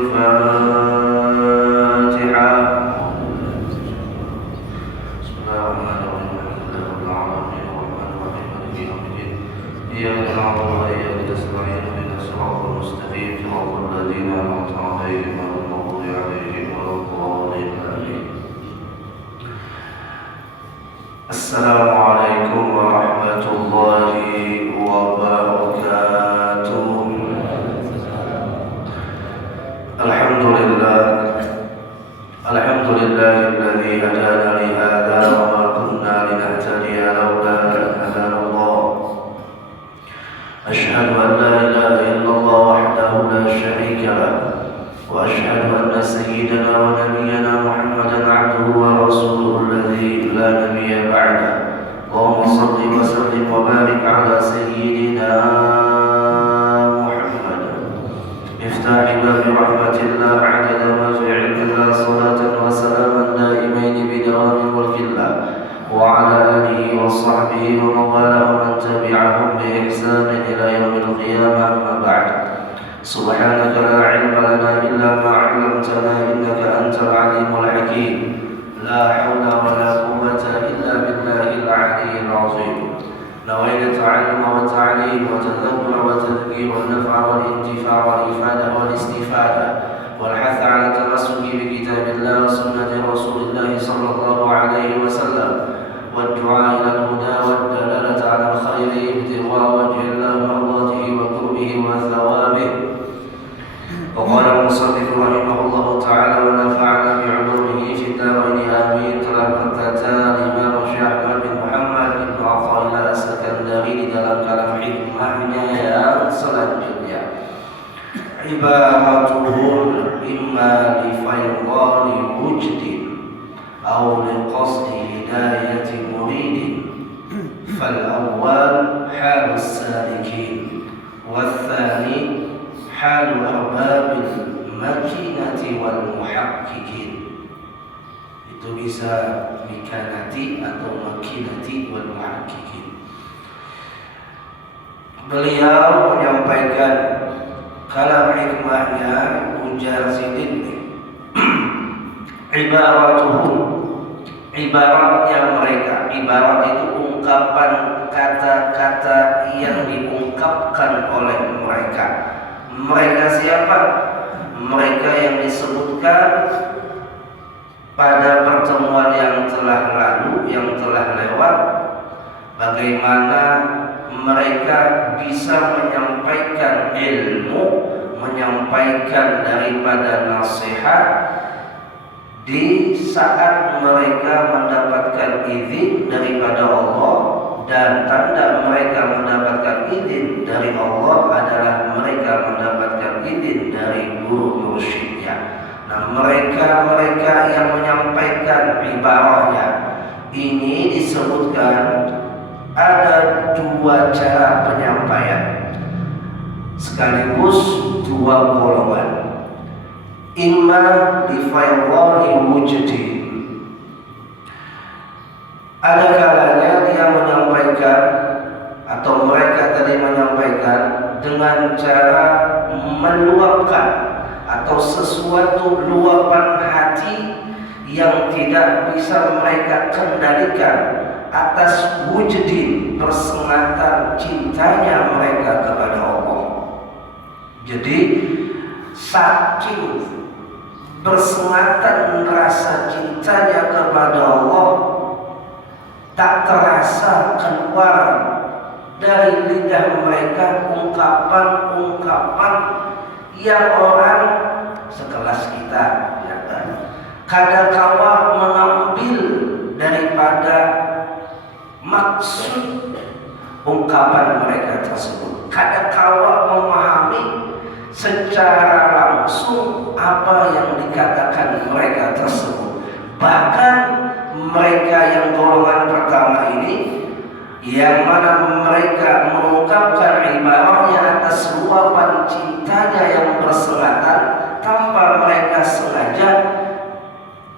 الفاتحة. بسم الله الرحمن الرحيم. الحمد لله رب العالمين الرحمن الرحيم مالك يوم الدين. إياك نعبد وإياك نستعين اهدنا الصراط المستقيم صراط الذين أنعمت عليهم غير المغضوب عليهم ولا الضالين آمين. السلام عليكم ورحمة الله وبركاته. الحمد لله الذي هدانا لهذا وما كنا لنهتدي لولا أن هدانا الله. أشهد أن لا إله إلا الله وحده لا شريك له، وأشهد أن سيدنا ونبينا محمدا عبده ورسوله الذي لا نبي بعده. اللهم صل وسلم وبارك على سيدنا محمد مفتاح باب رحمة الله عدد ما في علم الله، صلاة وسلاما دائمين بدوام ملك الله، وعلى آله وصحبه ومن والاه ومن تبعهم بإحسان إلى يوم القيامة. أما بعد، سبحانك لا علم لنا إلا ما علمتنا إنك أنت العليم الحكيم. لا حول ولا قوة إلا بالله العلي العظيم. نوينا التعلم والتعليم والتذكر والتذكير والنفع والانتفاع والإفادة والاستفادة والحث على التمسك بكتاب الله وسنة رسول الله صلى الله عليه وسلم، والدعاء إلى الهدى والدلالة على الخير ابتغاء وجه الله مرضاته وقربه وثوابه. وقال المصنف رحمه الله تعالى ونفعنا بعلومه في الدارين آمين. telah berkata Imam Syekh Ahmad bin Muhammad bin Athaillah As-Sakandari di dalam kalam hikmahnya yang selanjutnya, ibaratuhum imma li faydani wujdin aw li qasdi hidayati muridin. fal awwal halus salikin wal thani halu arbabil makinati wal muhaqqiqin. Itu bisa mikanati atau makinati wal muhaqqiqin. Beliau menyampaikan kalam hikmahnya, ujar sidin ibaratuhum, ibaratnya mereka. Ibarat itu ungkapan kata-kata yang diungkapkan oleh mereka. Mereka siapa? Mereka yang disebutkan pada pertemuan yang telah lalu, yang telah lewat, bagaimana mereka bisa menyampaikan ilmu, menyampaikan daripada nasihat di saat mereka mendapatkan izin daripada Allah. Dan tanda mereka mendapatkan izin dari Allah adalah mereka mendapatkan izin dari guru mursyidnya. Nah, mereka yang menyampaikan ibarahnya ini disebutkan ada dua cara penyampaian, sekaligus dua golongan. Imma li faydani wujdin, ada kalanya dia menyampaikan atau mereka tadi menyampaikan dengan cara meluapkan atau sesuatu luapan hati yang tidak bisa mereka kendalikan atas wujudin persengatan cintanya mereka kepada Allah. Jadi saking bersengatan rasa cintanya kepada Allah, tak terasa keluar dari lidah mereka ungkapan-ungkapan yang orang sekelas kita ya kan, kadangkala mengambil daripada maksud ungkapan mereka tersebut, kadangkala memahami secara langsung apa yang dikatakan mereka tersebut. Bahkan mereka yang golongan pertama ini, yang mana mereka mengungkapkan ibaratnya atas luapan cintanya yang bersengatan tanpa mereka sengaja,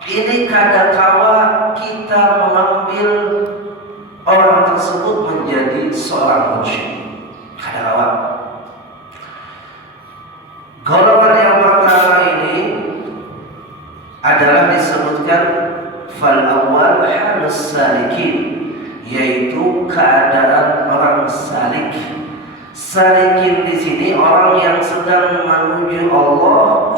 ini kadangkala kita mengambil orang tersebut menjadi seorang mursyid. Kadangkala golongan yang pertama ini disebutkan fal awwal halus salikin, yaitu keadaan orang salik. Salikin di sini orang yang sedang menuju Allah,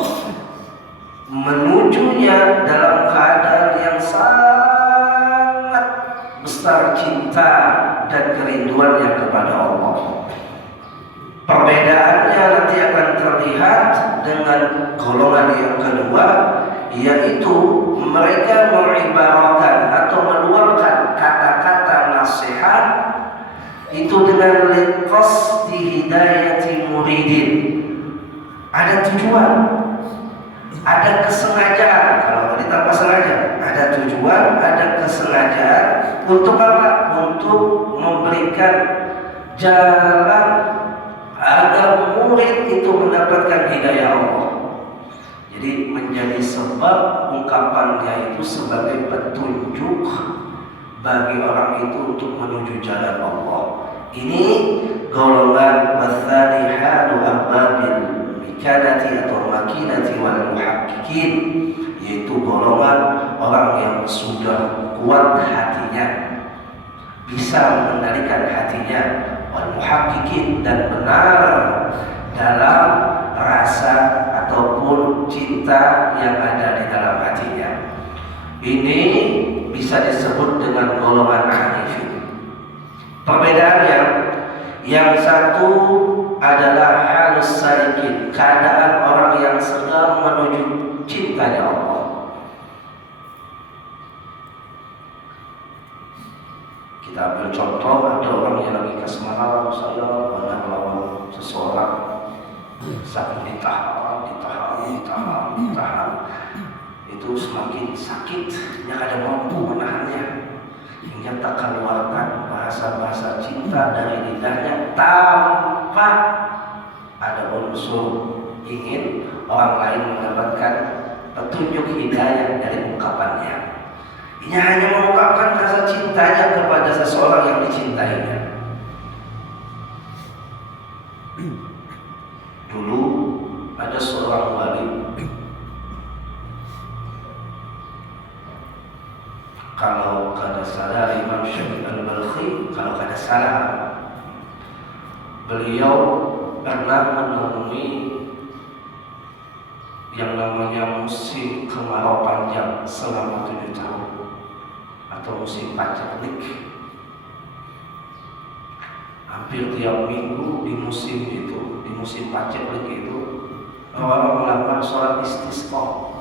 menujunya dalam keadaan yang sangat besar cinta dan kerinduannya kepada Allah. Perbedaannya nanti akan terlihat dengan golongan yang kedua, yaitu mereka mengibarahkan atau meluapkan kata-kata nasihat itu dengan liqasdi hidayati muridin. Ada tujuan, ada kesengajaan. Kalau tadi tanpa sengaja, ada tujuan, ada kesengajaan. Untuk apa? Untuk memberikan jalan agar murid itu mendapatkan hidayah Allah. Jadi menjadi sebab ungkapannya itu sebagai petunjuk bagi orang itu untuk menuju jalan Allah. Ini golongan batsani halu arbabil mikanati atau makinati wal muhaqqiqin, yaitu golongan orang yang sudah kuat hatinya, bisa mengendalikan hatinya, wal muhaqqiqin, dan benar dalam rasa ataupun cinta yang ada di dalam hatinya. Ini bisa disebut dengan golongan arifin. Perbedaannya, yang satu adalah halus salikin, keadaan orang yang sedang menuju cintanya Allah. Kita ambil contoh, ada orang yang lagi kasmaran, saya banyak lawan seseorang, saking ditahan, itu semakin sakit, dia kadang mampu menahannya hingga tak keluarkan bahasa-bahasa cinta dari lidahnya tanpa ada unsur ingin orang lain mendapatkan petunjuk hidayah dari ungkapannya. Ia hanya mengungkapkan rasa cintanya kepada seseorang yang dicintainya. Dulu ada seorang wali, kalau kada salah Imam Syafi'i al-Balkhi, kalau kada salah beliau pernah menemui yang namanya musim kemarau panjang selama 7 tahun atau musim paceklik. Hampir tiap minggu di musim itu, di musim paceklik itu, orang melakukan sholat istisqa.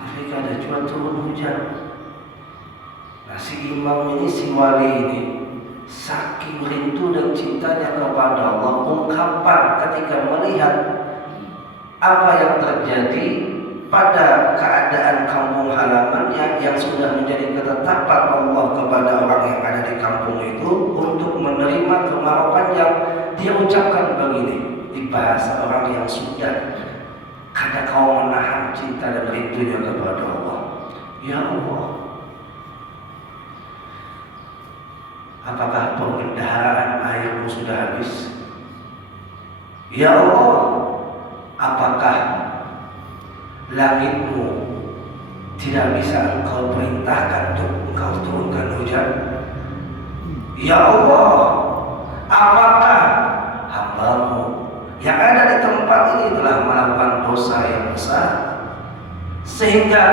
Tapi kada cuma turun hujan. Nah, si imam ini, si wali ini, saking rindu dan cintanya kepada Allah, ungkapan ketika melihat apa yang terjadi pada keadaan kampung halamannya yang sudah menjadi ketetapan Allah kepada orang yang ada di kampung itu untuk menerima kemarau panjang, dia ucapkan begini di bahasa orang yang sudah kada kau menahan cinta dan rindunya kepada Allah. Ya Allah, apakah perbendaharaan airmu sudah habis? Ya Allah, apakah langitmu tidak bisa engkau perintahkan untuk engkau turunkan hujan? Ya Allah, apakah hambamu yang ada di tempat ini telah melakukan dosa yang besar sehingga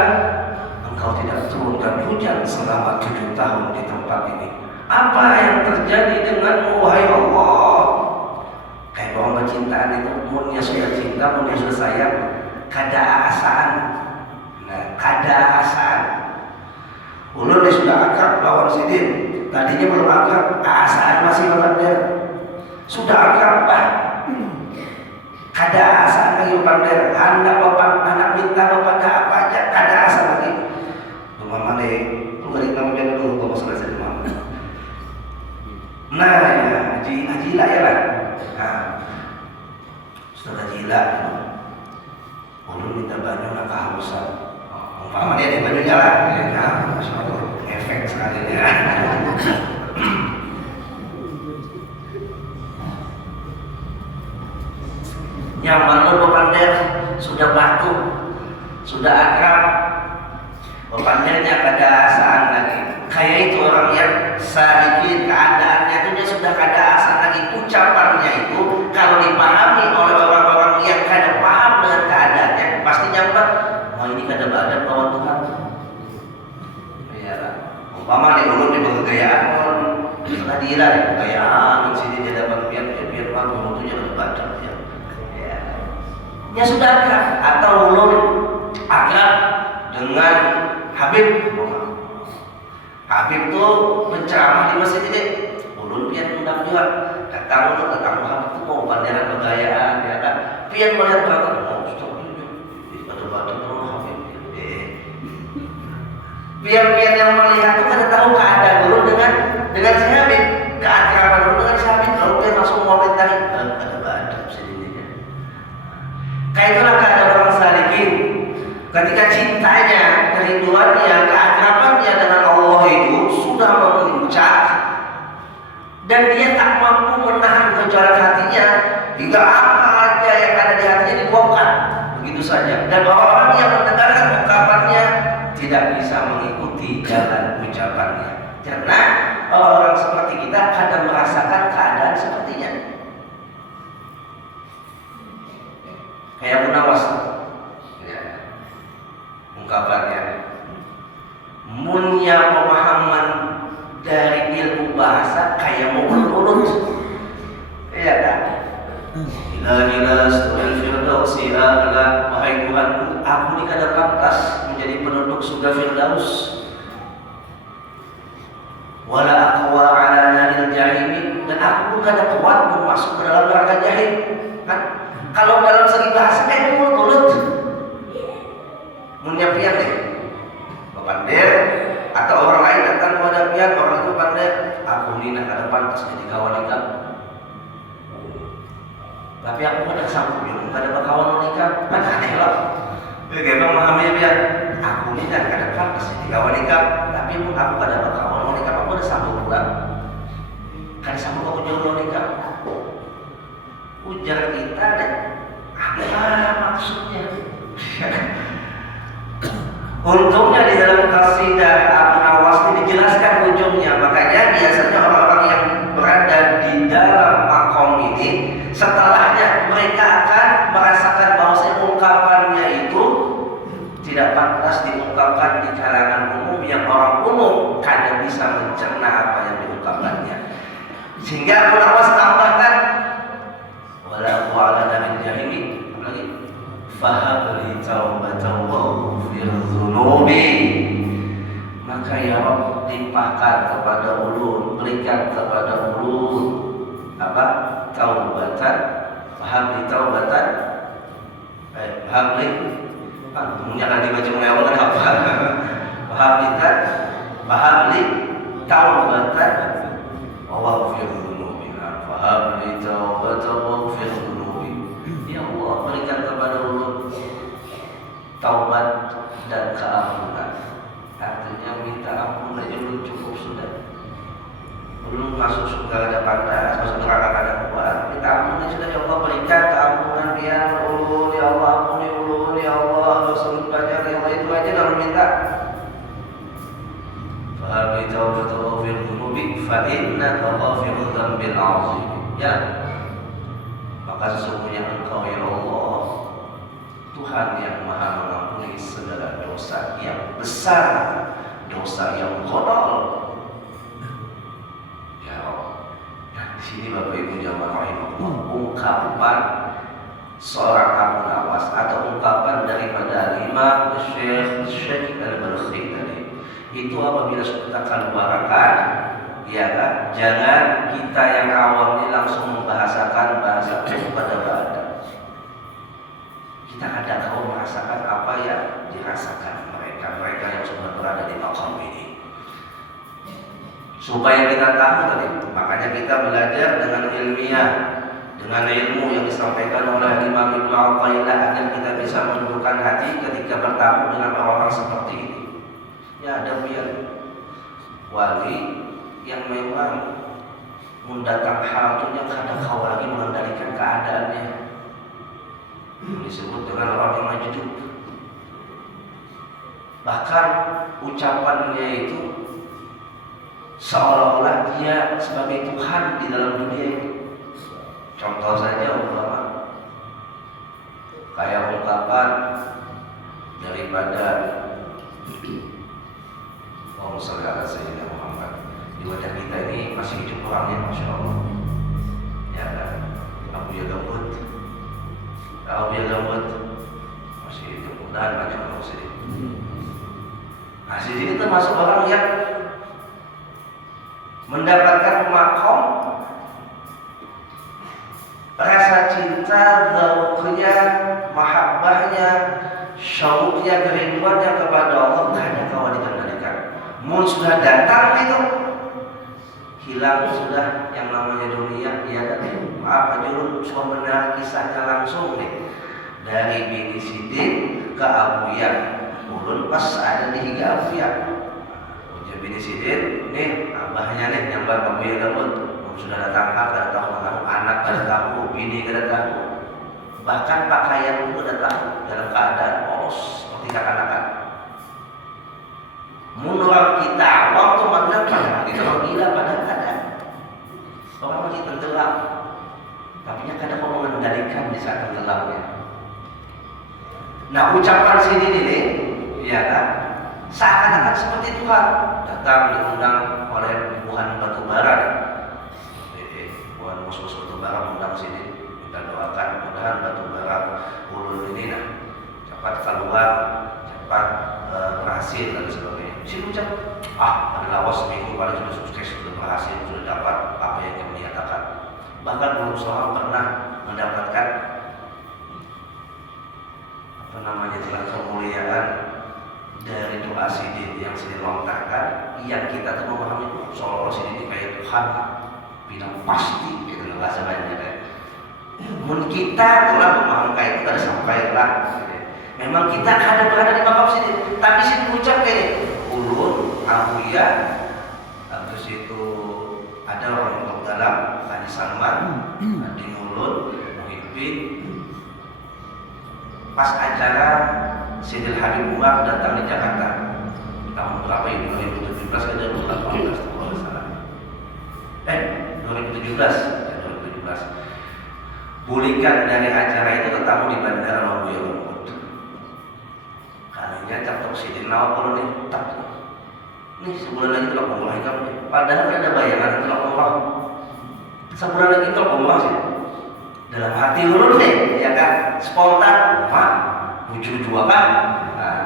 engkau tidak turunkan hujan selama 7 tahun di tempat ini? Apa yang terjadi denganmu, wahai Allah? Kayak bahwa percintaan itu, munnya sudah cinta, munnya sudah sayang, kada asaan. Nah, kada asaan. Ulun sudah akrab lawan sidin, tadinya belum akrab, asaan masih pandai. Sudah akrab pak, kada asaan lagi pandai. Anak minta bapak apa aja, kada asaan lagi. Rumah mana? Lu gak diketahui dulu kalau masalah saya rumah. Nah, ya, haji lah ya lah. Nah, sudah haji lah. Ulun minta banyu nak kehausan. Umpama dia di bajunya lah. Ya, masya Allah, efek sekali ya. Nyaman lo pandai sudah batuk, sudah akrab, pandirnya keadaan lagi. Kayak itu orang yang sadikin keadaannya itu dia sudah keadaan lagi. Ucapannya itu kalau dipahami oleh orang-orang yang kada paham dengan keadaannya pasti nyamper, oh ini kada badan kawan Tuhan. Ya, umpama di ulun di kegayaan kehadiran kegayaan sini dia dapat biar malu itu jangan badan ya. Ya sudah akrab atau ulun akrab dengan Habib tuh penceramah di masjid ini. Ulun pian undang juga. Datang Habib itu mau bandaran kegayaan ya kan. Pian melihat belakang, oh Ustaz ini ada terus Habib. Pian yang melihat itu kada tahu keadaan ulun dengan si Habib, keakraban ulun dengan si Habib. Lalu pian langsung komentari, ada badan sini ya. Kayak itulah keadaan orang salikin. Ketika cintanya, kerinduannya, keakrabannya dengan Allah itu sudah memuncak dan dia tak mampu menahan gejolak hatinya hingga apa aja yang ada di hatinya diluapkan begitu saja. Dan orang-orang yang mendengarkan ungkapannya tidak bisa mengikuti jalan ucapannya karena orang-orang seperti kita kadang merasakan keadaan sepertinya. Kayak Munawas ungkapannya, munya pemahaman dari ilmu bahasa kayak mau urut, iya kan? Ila stul firdausi a'la, wahai Tuhanku, aku ini kada pantas menjadi penduduk surga Firdaus. Wala aqwa ala naril jahim, dan aku pun kada kuat untuk masuk ke dalam neraka jahim. Kan? Kalau dalam segi bahasa kayak mulut. Menyiapkan deh, pandir atau orang lain datang kepada pian, orang itu pandai, aku ini nak ada pantas jadi kawan nikah. Tapi aku kada sanggup, kada berkawan nikah, kan aneh lah. Bila memang memahami pian, aku ini nak ada pantas jadi kawan nikah, tapi pun aku kada berkawan nikah, aku ada sanggup pula. Kada sanggup aku jauh nikah. Ujar kita deh, apa maksudnya? Untungnya di dalam qasidah Abu Nawas ini dijelaskan ujungnya. Makanya biasanya orang-orang yang berada di dalam makom ini setelahnya mereka akan merasakan bahwa ungkapannya itu tidak pantas diungkapkan di kalangan umum, yang orang umum kadang bisa mencerna apa yang diungkapkannya. Sehingga Abu Nawas tambahkan wala wa'ala min jahili lagi fahabli taubatan wa ghfir dzunubi, maka ya Rabb limpahkan kepada ulun, berikan kepada ulun apa? Taubatan, fahabli taubatan, fahabli punya kan dibaca mengawal kan apa? Fahabli taubatan wa ghfir dzunubi, fahabli taubatan wa ghfir dzunubi. Ya Allah, berikan kepada ulun taubat dan keampunan. Artinya minta ampun aja belum cukup sudah. Belum masuk surga ada pantas, masuk neraka ada kuat. Minta ampun aja sudah. Ya Allah, berikan keampunan dia ulun. Ya Allah, ampuni ulun. Ya Allah, dosa banyak. Ya Allah, itu aja kalau minta. Fahabli taubat wa ghfir dzunubi fa innaka ghafirudz dzambil 'azim. Ya. Maka sesungguhnya Engkau ya Allah Tuhan yang maha mengampuni segala dosa yang besar, dosa yang kodol. Ya Allah. Nah, di sini Bapak Ibu jamaah rahimahullah, ungkapan seorang Abu Nawas atau ungkapan daripada Imam Syekh Al-Balkhi tadi itu apabila kita keluarkan, ya kan, jangan kita yang awam ini langsung membahasakan bahasa pada badan. Kita ada tahu merasakan apa yang dirasakan mereka yang sudah berada di makam ini. Supaya kita tahu tadi, makanya kita belajar dengan ilmiah, dengan ilmu yang disampaikan oleh Imam Ibnu Al-Qaillah agar kita bisa menundukkan hati ketika bertemu dengan orang-orang seperti ini. Ya, ada wali yang memang mendatang halnya kadang kau lagi mengendalikan keadaannya, disebut dengan orang yang majnun. Bahkan ucapannya itu seolah-olah dia sebagai Tuhan di dalam dunia ini. Contoh saja umpama kayak ungkapan daripada Allahumma shalli ala sayyidina Muhammad. Di wadah kita ini masih hidup orangnya, masya Allah. Ya kan, Abu ya gambut masih hidup, mudahan banyak orang sini. Nah, sini termasuk orang yang mendapatkan makom rasa cinta, zauknya, mahabbahnya, syauqnya, kerinduannya kepada Allah hanya kawan dikendalikan. Mun sudah datang itu hilang sudah yang namanya dunia. Ya kan, maaf Ajurun cuma mendengar kisahnya langsung nih dari Bini Sidin ke Abuya. Ulun pas ada di Higa Abuya. Ujar Bini Sidin, nih abahnya nih yang Abuya gabut. Sudah datang kada tahu, anak kada tahu, bini kada tahu, bahkan pakaian pun kada tahu, dalam keadaan polos seperti kanak-kanak. Menurut kita waktu mana pada kita orang gila pada kada, orang lagi tenggelam, tapi kada mau mengendalikan di saat tenggelamnya. Nah, ucapan sini nih, ya kan, seakan-akan seperti Tuhan datang diundang oleh Tuhan batu bara. Bos-bos batu bara undang sini, kita doakan mudahan batu bara ulun ini cepat keluar, cepat berhasil dan sebagainya. Sini ucap, ada lawas seminggu paling sudah sukses, sudah berhasil, sudah dapat apa yang kami nyatakan. Bahkan belum seorang pernah mendapatkan telah kemuliaan dari doa sidin yang Sidin lontarkan, yang kita tuh memahami seolah-olah sidin ini kayak Tuhan bilang pasti gitu loh bahasa banyak kan. Mungkin kita telah memahami kayak itu ada sampai lah. Memang kita ada berada di makam sidin, tapi sidin ucap kayak ulun, Abuya, terus itu ada orang dalam Haji Salman, di ulun, Muhyiddin. Pas acara Sidil Habib Umar datang di Jakarta tahun berapa ini? 2017 ke 2018 kalau salah. 2017. Bulikan dari acara itu ketemu di Bandara Mabuya Lumut. Kalinya cakap Sidin Nawab kalau nih tak. Nih sebulan lagi telah umrah kamu. Padahal ada bayangan telah umrah. Sebulan lagi telah umrah sih. Dalam hati ulun nih, ya kan, spontan, jujur juga kan,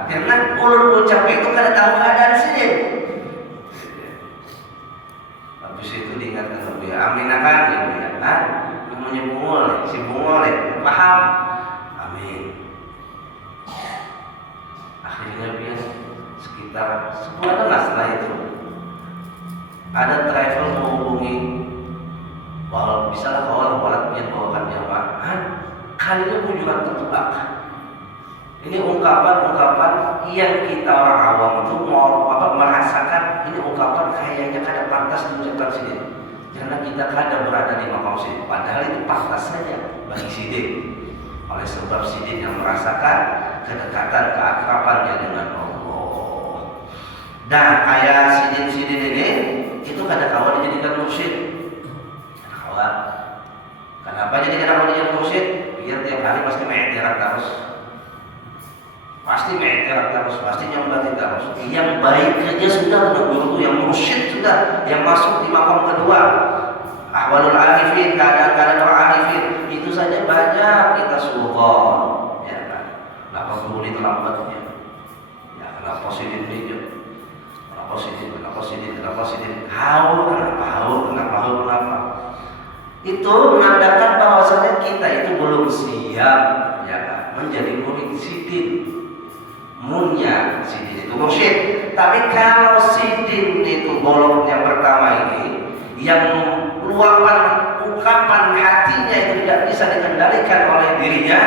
karena ulun ucap itu kada tahu keadaan sini. Habis itu diingatkan Nabi, aminakan gitu ya, namanya bungol, si bungol ya, paham, amin. Akhirnya bias sekitar sebulan setelah itu, ada travel menghubungi. Walau misalnya walat yang bawakan jamaah, kalinya kunjungan tertebak. Ini ungkapan-ungkapan yang kita orang awam itu mau merasakan ini ungkapan kayaknya kada pantas diucapkan sini. Karena kita kada berada di makam sidin. Padahal itu pantas saja bagi sidin. Oleh sebab sidin yang merasakan kedekatan keakrabannya dengan Allah. Dan kayak sidin-sidin ini itu kada kawan dijadikan mursyid. Kenapa jadi kenapa dia mursyid? Biar tiap hari pasti mengiktiraf terus. Pasti mengiktiraf terus, pasti nyambatin terus. Yang baik saja sudah udah guru yang mursyid sudah, yang masuk di makam kedua. Ahwalul arifin, keadaan-keadaan orang arifin, itu saja banyak kita suhon. Ya kan? Kenapa guru ini terlambatnya? Ya kenapa sidin ini? Kenapa sidin? Kenapa? Itu menandakan bahwasanya kita itu belum siap ya kan, menjadi murid sidin. Munnya sidin itu mursyid. Tapi kalau sidin itu golongan yang pertama ini, yang luapan ungkapan hatinya itu tidak bisa dikendalikan oleh dirinya,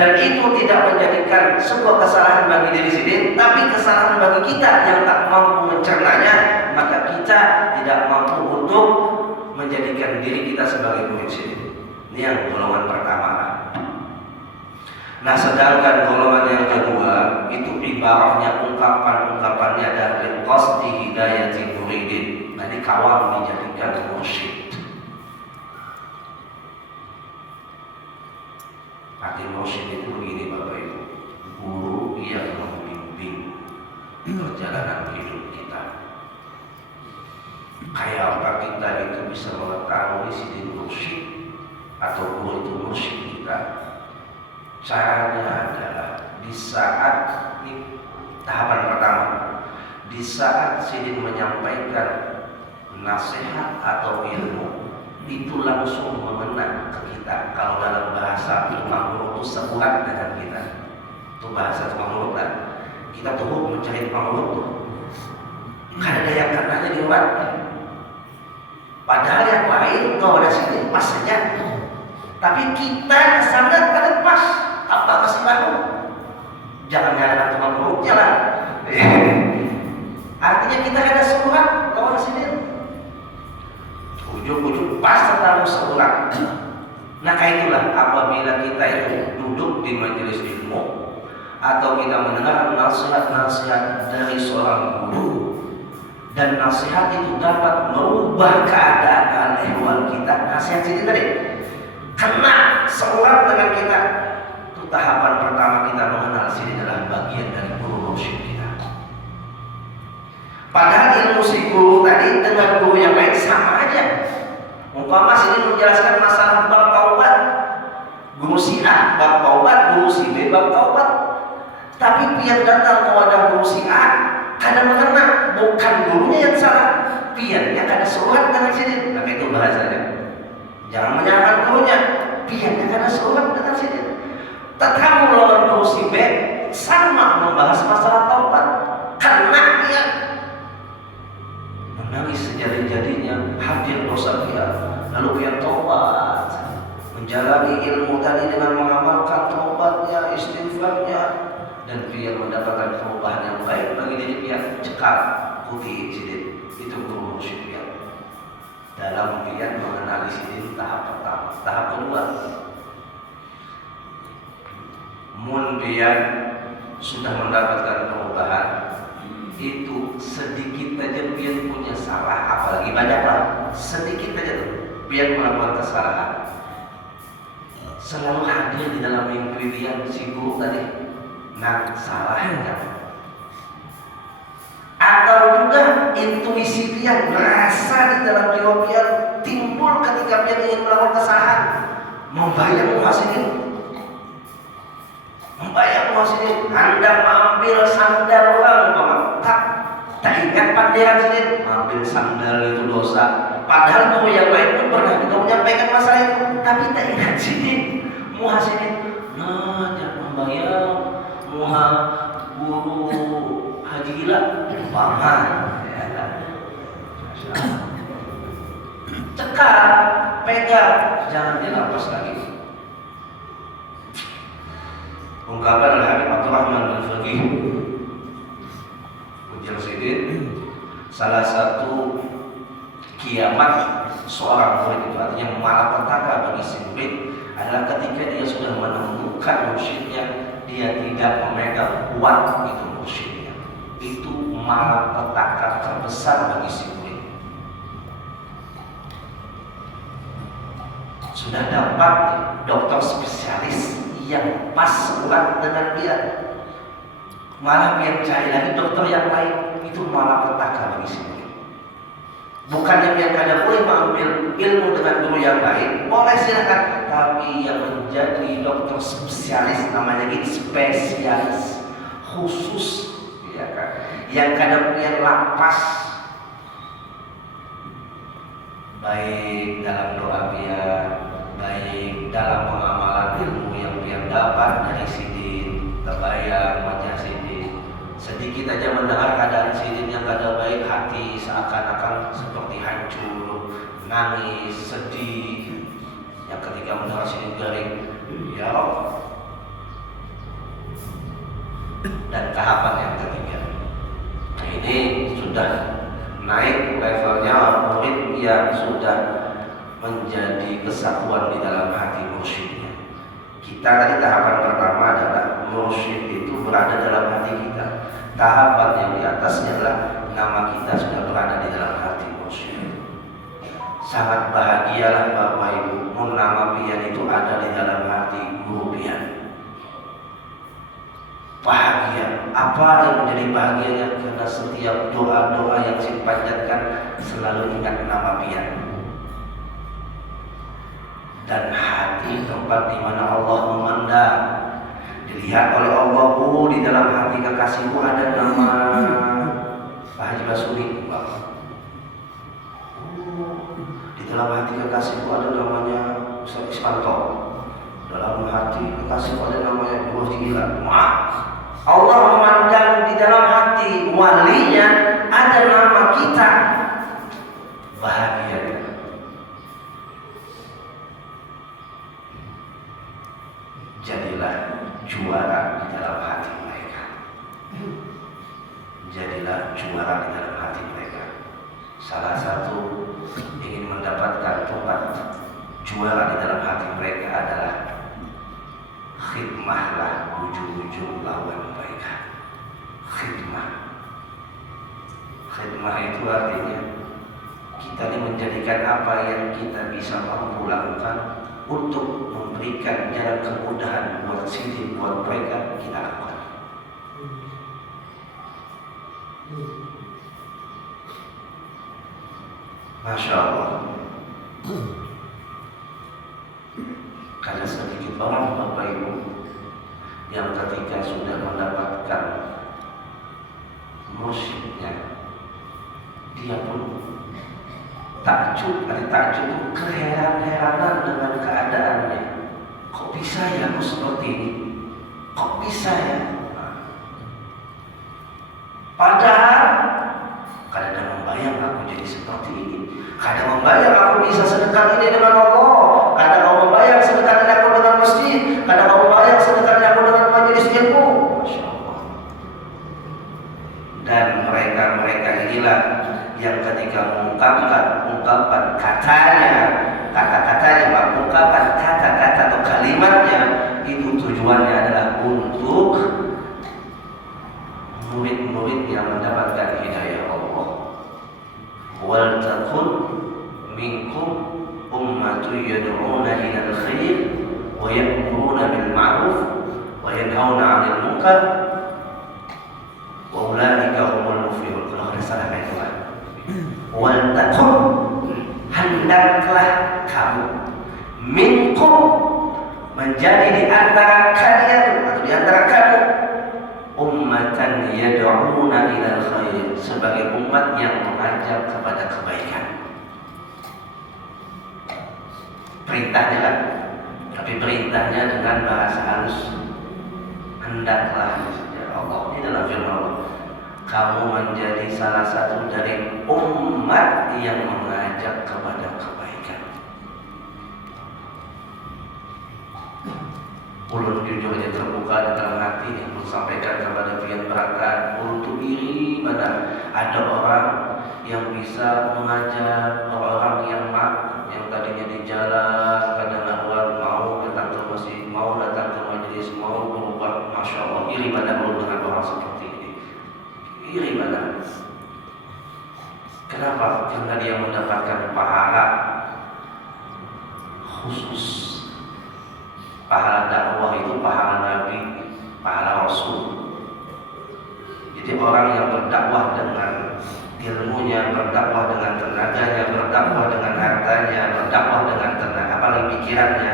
dan itu tidak menjadikan sebuah kesalahan bagi diri sidin, tapi kesalahan bagi kita yang tak mampu mencernanya, maka kita tidak mampu untuk menjadikan diri kita sebagai murid sidin. Ini yang golongan pertama. Nah, sedangkan golongan yang kedua itu ibaratnya ungkapan-ungkapannya adalah qasdi hidayati muridin. Nah, ini kawan dijadikan mursyid. Arti mursyid itu begini Bapak Ibu, guru yang membimbing perjalanan hidup kita. Kayak apa kita itu bisa mengetahui sidin mursyid atau guru itu mursyid kita? Caranya adalah di saat ini tahapan pertama, di saat sidin menyampaikan nasihat atau ilmu, itu langsung mengena ke kita. Kalau dalam bahasa tukang urut itu sebulan dengan kita, itu bahasa tukang urut kan. Kita tuh mencari tukang urut tuh, karena ada yang karenanya di uratnya. Padahal yang lain kalau ada sidin pas saja, tapi kita sangat kadang pas. Apa kasih bahu? Jangan nyalakan tukang urutnya lah. Artinya kita ada surat kalau sidin. Ujung-ujung pas tertaruh seorang. Nah, itulah apabila kita itu duduk di majelis ilmu atau kita mendengar nasihat-nasihat dari seorang guru dan nasihat itu dapat merubah keadaan ehwal kita. Nasihat sini tadi kena seorang dengan kita. Itu tahapan pertama kita mengenal sini adalah bagian dari guru mursyid kita. Padahal ilmu si guru tadi dengan guru yang lain sama aja. Umpama sini menjelaskan masalah bab taubat, guru si A bab taubat, guru si B bab taubat. Tapi pian datang ke wadah guru si A, kadang mengena bukan gurunya yang salah, piannya kada sholat dengan sini. Nah, itu bahasanya. Jangan menyalahkan gurunya, piannya kada sholat dengan sini. Tetamu lawan guru si B sama membahas masalah taubat, karena dia menangis sejadi-jadinya, hadir dosa dia, lalu dia taubat, menjalani ilmu tadi dengan mengamalkan taubatnya, istighfarnya, dan dia mendapatkan perubahan yang baik bagi diri dia. Cekal putih sidin itu guru mursyid dia. Dalam dia mengenali sidin tahap pertama. Tahap kedua, mun dia sudah mendapatkan perubahan, itu sedikit saja pian punya salah, apalagi banyaklah, sedikit saja tuh pian melakukan kesalahan, selalu hadir di dalam mimpi pian si guru tadi. Nah, salahnya atau juga intuisi pian merasa di dalam jiwa pian timbul ketika pian ingin melakukan kesalahan, membayang muhasinin, hendak mengambil sandal orang, tak ingat pandiran sini, ambil sandal itu dosa. Padahal guru yang lain pun pernah juga menyampaikan masalah itu, tapi tak ingat sini, muhasinin. Nah, jangan membayang muha guru haji gila, paman. Cekal, pegang, jangan dilepas lagi. Ungkapan Al-Habib Abdurrahman bin Faqih ujar sidin, salah satu kiamat seorang murid itu, artinya malapetaka bagi si murid, adalah ketika dia sudah menemukan mursyidnya, dia tidak memegang kuat itu mursyidnya. Itu malapetaka terbesar bagi si murid. Sudah dapat dokter spesialis yang pas sebulan dengan dia, malah dia cari lagi dokter yang lain, itu malah petaka bagi si murid. Bukannya dia kada boleh mengambil ilmu dengan guru yang lain, boleh silakan, tapi yang menjadi dokter spesialis, namanya ini spesialis khusus, ya kan, yang kada dia lapas, baik dalam doa dia, baik dalam pengamalan ilmu yang dia dapat dari sidin, terbayang wajah sidin. Sedikit aja mendengar keadaan sidin yang kada baik, hati seakan-akan seperti hancur, nangis, sedih. Yang ketika mendengar sidin garing, ya Allah. Dan tahapan yang ketiga, nah ini sudah naik levelnya murid yang sudah menjadi kesatuan di dalam hati mursyidnya. Kita tadi tahapan pertama adalah mursyid itu berada dalam hati kita. Tahapan yang di atasnya adalah nama kita sudah berada di dalam hati mursyid. Sangat bahagialah Bapak Ibu, nama pian itu ada di dalam hati guru pian. Bahagia. Apa yang menjadi bahagianya? Karena setiap doa-doa yang saya panjatkan selalu ingat nama pian. Dan hati tempat di mana Allah memandang, dilihat oleh Allah. Oh, di dalam hati kekasihku ada nama Pak Haji Basuri. Di dalam hati kekasihku ada namanya Ustaz Ispanto. Dalam hati kekasihku ada namanya Ibu Gila. Allah memandang di dalam hati walinya ada nama kita. Bahagia. Jadilah juara di dalam hati mereka. Jadilah juara di dalam hati mereka. Salah satu ingin mendapatkan tempat juara di dalam hati mereka adalah khidmahlah ujung-ujung lawan mereka. Khidmah. Khidmah itu artinya kita ini menjadikan apa yang kita bisa mampu lakukan untuk memberikan jalan kemudahan buat sini, buat mereka, kita lakukan. Masya Allah. Karena sedikit orang Bapak Ibu yang ketika sudah mendapatkan musyidnya, dia pun takjub keheran-heranan dengan keadaannya. Kok bisa ya aku seperti ini? Kok bisa ya? Padahal kadang membayang aku jadi seperti ini. Kadang membayang aku bisa sedekat ini dengan Allah. Kadang aku membayang sedekat ini aku dengan masjid. Kadang aku membayang sedekat ini aku dengan majelis ilmu. Masya Allah. Dan mereka inilah yang ketika mengungkapkan kata-katanya, mengungkapkan kata-kata atau kalimatnya, itu tujuannya adalah untuk murid-murid yang mendapatkan hidayah Allah. Wal takun minkum ummatun yad'una ilal khair wa ya'muruna bil ma'ruf wa yanhauna 'anil munkar wa ulaika humul muflihun. Kalau ada salah itu lah. Wal takun, hendaklah kamu, minkum, menjadi di antara kalian atau di antara kamu, ummatan yad'una ilal khair, sebagai umat yang mengajak kepada kebaikan. Perintahnya lah, tapi perintahnya dengan bahasa halus. Hendaklah, ya Allah, ini dalam firman Allah, kamu menjadi salah satu dari umat yang mengajak kepada kebaikan. Ulun jujur aja terbuka di dalam hati yang sampaikan kepada pian berantakan. Ulun tuh iri pada ada orang yang bisa mengajak orang yang tadinya di jalan kadang-kadang mau datang ke masjid, mau datang ke majelis, mau berubah. Masya Allah, iri pada ulun dengan orang seperti ini. Iri pada. Kenapa? Karena dia mendapatkan pahala khusus. Pahala dakwah itu pahala Nabi, pahala Rasul. Jadi orang yang berdakwah dengan ilmunya, berdakwah dengan tenaganya, berdakwah dengan hartanya, berdakwah dengan tenaga, apalagi pikirannya,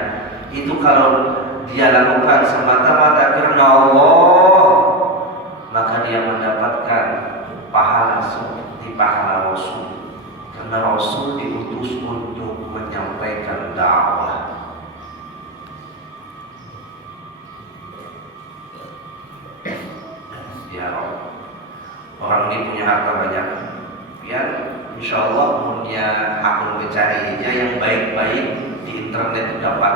itu kalau dia lakukan semata-mata karena Allah, maka dia mendapatkan pahala seperti pahala Rasul. Karena Rasul diutus untuk menyampaikan dakwah. Ya Allah, orang ini punya harta banyak, ya insya Allah punya akun mencari aja yang baik-baik di internet dapat.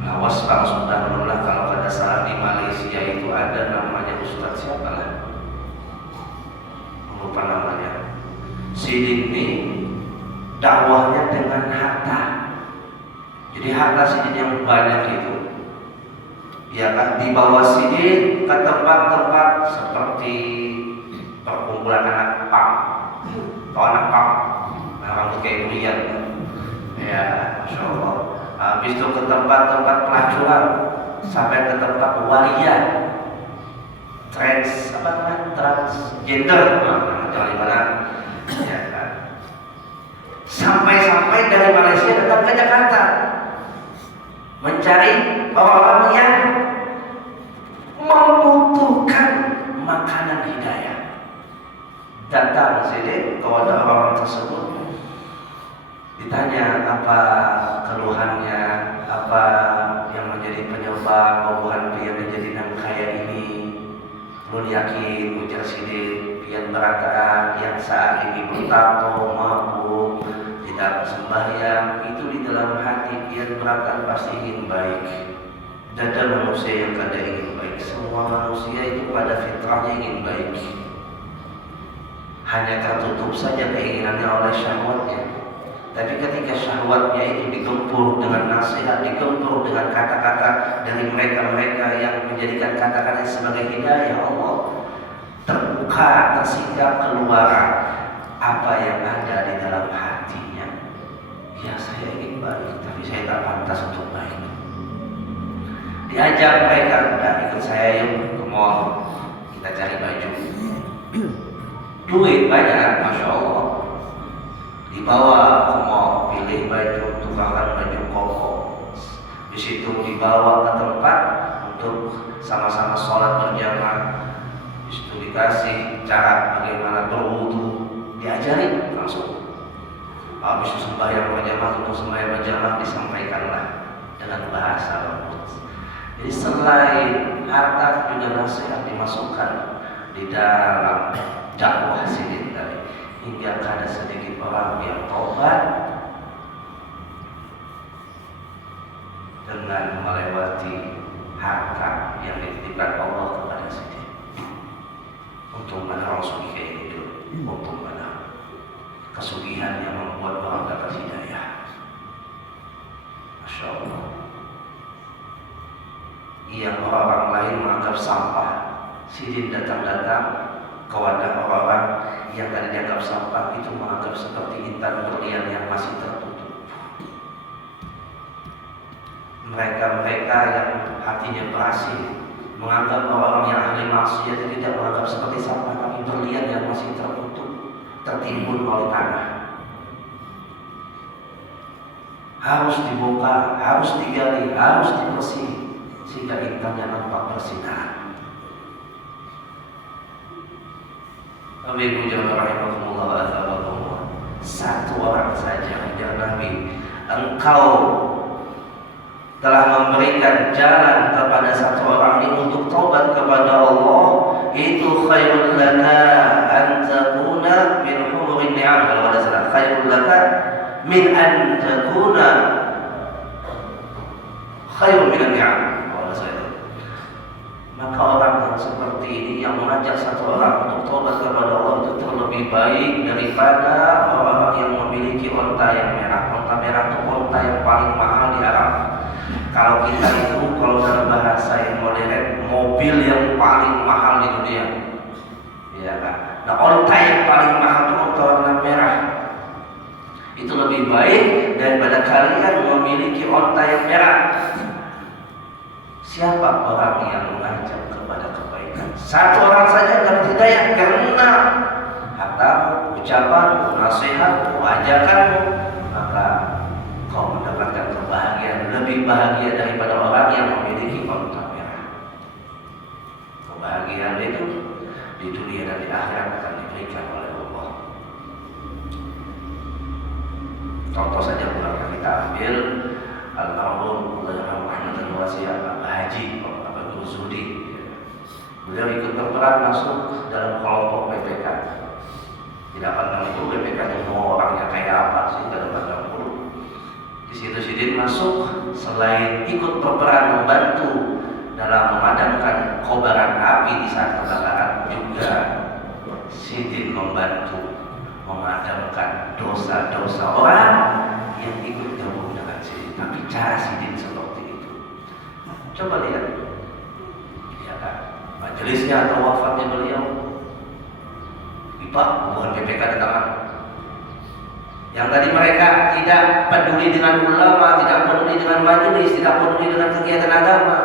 Awas kalau sudah menolak, kalau ada salah di Malaysia itu ada namanya Ustadz siapa lah, lupa namanya. Sidik ini dakwahnya dengan harta. Jadi harta Sidin yang banyak itu, ya kan, dibawa Sidin ke tempat-tempat seperti perkumpulan anak pang, atau anak pang, rambut kayak Urian, ya, masya Allah. Habis itu ke tempat-tempat pelacuran, sampai ke tempat waria, transgender, jangan mana, ya kan. Sampai dari Malaysia datang ke Jakarta mencari orang-orang yang membutuhkan makanan hidayah. Datang sini kepada orang-orang tersebut, ditanya apa keluhannya, apa yang menjadi penyebab hubungan dia menjadi yang kaya ini. Belum yakin, ujar Sidin, pian berata yang saat ini bertato, mabuk, tidak sembahyang, itu di dalam hati pian berata pasti ingin baik. Dada manusia yang kada ingin baik. Semua manusia itu pada fitrahnya ingin baik. Hanya tertutup saja keinginannya oleh syahwatnya. Tapi ketika syahwatnya itu digempur dengan nasihat, digempur dengan kata-kata dari mereka-mereka yang menjadikan kata-kata sebagai hidayah Allah, terbuka, tersingkap keluar apa yang ada di dalam hatinya. Ya, saya ingin baik, tapi saya tak pantas untuk baik. Diajak mereka, udah ikut saya yuk ke mall, kita cari baju. Duit banyak, masya Allah. Dibawa ke mall, pilih baju, tukarkan baju koko. Di situ dibawa ke tempat untuk sama-sama sholat berjamaah. Di situ dikasih cara bagaimana berwudu, diajari langsung. Habis itu sembahyang berjamaah, untuk sembahyang berjamaah disampaikanlah dengan bahasa lembut. Jadi selain harta juga nasihat dimasukkan di dalam dakwah Sidin tadi, hingga ada sedikit orang yang tobat dengan melewati harta yang dititipkan Allah kepada Sidin. Untuk mana Rasul kayak gitu, untuk mana kesugihan yang membuat orang dapat hidayah. Masya Allah. Yang orang lain menganggap sampah, Sidin datang-datang ke wadah orang-orang yang tadi dianggap sampah itu menganggap seperti intan berlian yang masih tertutup. Mereka-mereka yang hatinya berasih menganggap orang yang ahli maksiat itu tidak menganggap seperti sampah, tapi berlian yang masih tertutup, tertimbun oleh tanah. Harus dibuka, harus digali, harus dibersih sehingga intannya nampak bersinar. Ibu jamaah rahimahumullah wa ta'ala, satu orang saja ujar Nabi, engkau telah memberikan jalan kepada satu orang ini untuk taubat kepada Allah, itu khairul laka an takuna min humurin ni'am. Kalau ada salah, khairul laka min an takuna khairul minan ni'am. Maka orang yang seperti ini yang mengajak satu orang untuk taubat kepada Allah itu terlebih baik daripada orang-orang yang memiliki onta yang merah. Onta merah itu onta yang paling mahal di Arab. Kalau kita itu, kalau dalam bahasa yang modern, mobil yang paling mahal di dunia, ya kan? Nah, onta yang paling mahal itu onta warna merah. Itu lebih baik daripada kalian memiliki onta yang merah. Siapa orang yang mengajak kepada kebaikan? Satu orang saja dapat hidayah karena hartamu, ucapanmu, nasihatmu, ajakanmu, maka kau mendapatkan kebahagiaan lebih bahagia daripada orang yang memiliki onta merah. Kebahagiaan itu di dunia dan di akhirat akan diberikan oleh Allah. Contoh saja keluarga kita ambil almarhum Muhammad Wasiat Pak Haji, Pak Guru Zudi. Beliau ikut berperan masuk dalam kelompok PPK. Tidak pandang itu PPK-nya mau orangnya kayak apa sih, tidak pandang dulu. Di situ Sidin masuk, selain ikut berperan membantu dalam memadamkan kobaran api di saat kebakaran, juga Sidin membantu memadamkan dosa-dosa orang yang ikut gabung dengan Sidin. tapi cara sidin seperti itu. Coba lihat, ya kan, majelisnya atau wafatnya beliau, bukan PPK di tangan. Yang tadi mereka tidak peduli dengan ulama, tidak peduli dengan majelis, tidak peduli dengan kegiatan agama,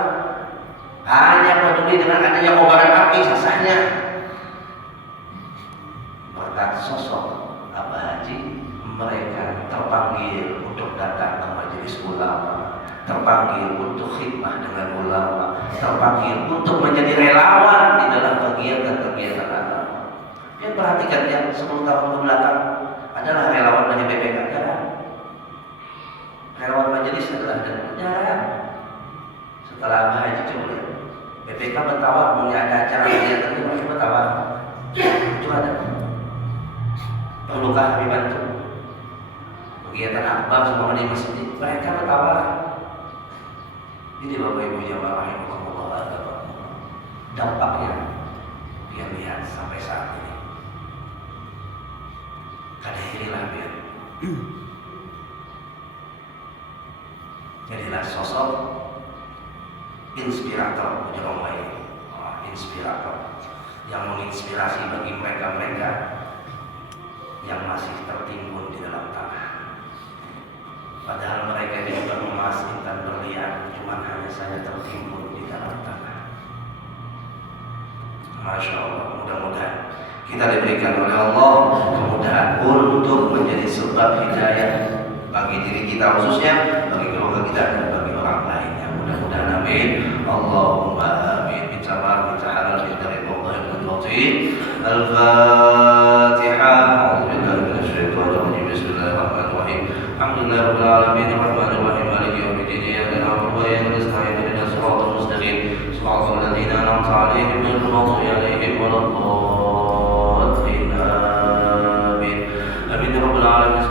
hanya peduli dengan adanya kobaran api sesahnya. Berkat sosok Abah Haji, mereka terpanggil untuk datang ke majelis ulama, terpanggil untuk khidmah dengan ulama, terpanggil untuk menjadi relawan di dalam kegiatan-kegiatan agama. Ya, perhatikan yang 10 tahun ke belakang adalah relawan hanya BPK, jarang. Relawan majelis adalah jarang. Setelah Abah Haji coba lihat, BPK bertawar, mau ada acara kegiatan ini mereka bertawar. Itu ada. Perlukah kami bantu? Kegiatan akbar semua di masjid, mereka bertawar. Ini Bapak Ibu jamaah rahimakumullah, dampaknya dia lihat sampai saat ini. Kadahirilah biar jadilah sosok inspirator Jeroma ini, inspirator yang menginspirasi bagi mereka-mereka yang masih tertimbun di dalam tanah. Padahal mereka ini bukan emas, intan, berlian, cuma hanya saja tertimbun di dalam tanah. Masya Allah, mudah-mudahan kita diberikan oleh Allah kemudahan untuk menjadi sebab hidayah bagi diri kita khususnya, bagi keluarga kita dan bagi orang lainnya. Mudah-mudahan amin. Allahumma amin. Bicabar, bicahalal, bintari Allah yang berlatin. Al-Fatihah. A'udzubillahi minasyaitonirrajim. Bismillahirrahmanirrahim. Alhamdulillahirabbil alamin. Arrahmanirrahim. Maliki yaumiddin. Iyyaka na'budu wa iyyaka nasta'in. Ihdinas siratal mustaqim. Siratal ladzina an'amta 'alaihim ghairil maghdubi 'alaihim waladdallin. Amin ya rabbal alamin.